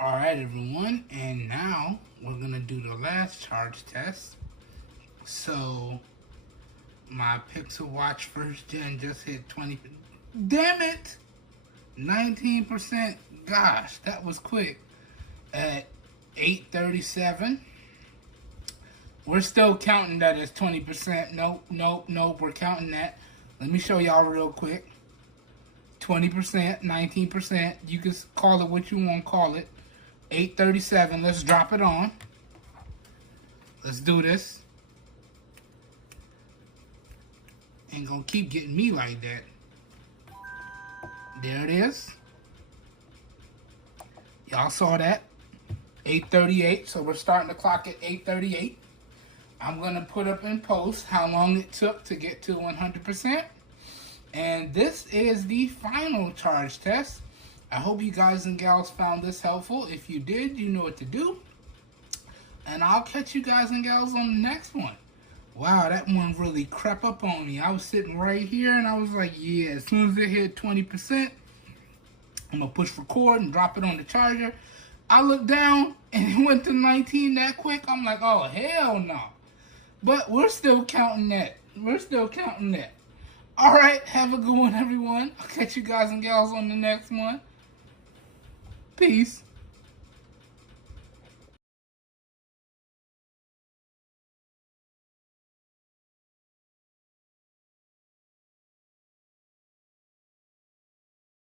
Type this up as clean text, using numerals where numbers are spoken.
Alright everyone, and now we're gonna do the last charge test. So my Pixel Watch first gen just hit 20. Damn it! 19%. Gosh, that was quick. At 8:37. We're still counting that as 20%. Nope, we're counting that. Let me show y'all real quick. 20%, 19%. You can call it what you want to call it. 8:37. Let's drop it on. Let's do this. Ain't gonna keep getting me like that. There it is. Y'all saw that. 8:38. So we're starting the clock at 8:38. I'm gonna put up in post how long it took to get to 100%. And this is the final charge test. I hope you guys and gals found this helpful. If you did, you know what to do. And I'll catch you guys and gals on the next one. Wow, that one really crept up on me. I was sitting right here and I was like, yeah, as soon as it hit 20%, I'm gonna push record and drop it on the charger. I looked down and it went to 19 that quick. I'm like, oh, hell no. But we're still counting that. All right, have a good one, everyone. I'll catch you guys and gals on the next one. Peace.